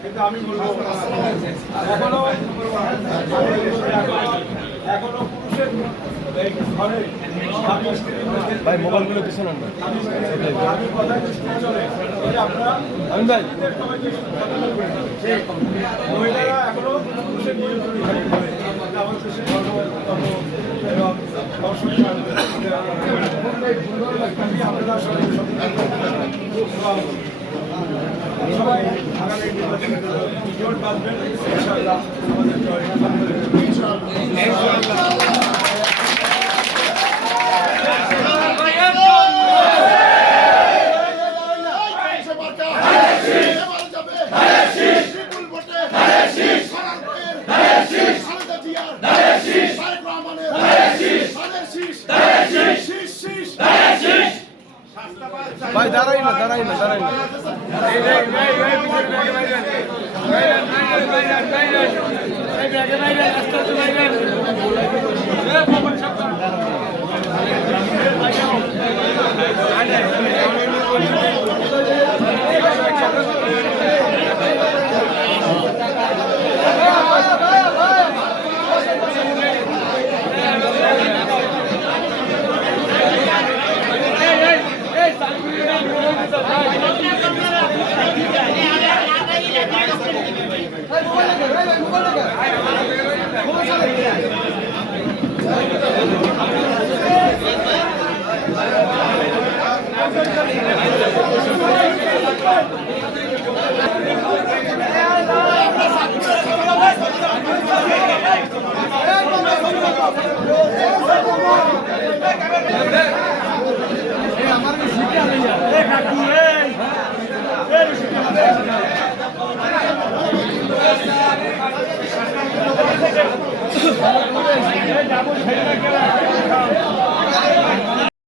কিন্তু আমি বলবো এখনো পুরুষের ঘরে ভাই মোবাইলগুলো পিছনে না আমি ভাই মহিলারা এখনো পুরুষের নিয়ন্ত্রণে আমার দেশের আপনারা সবাই আগামী নির্বাচনে জোট বাঁধবেন ইনশাআল্লাহ আমাদের জয় ভাই দাঁড়াই না দাঁড়াই না দাঁড়াই না যাবো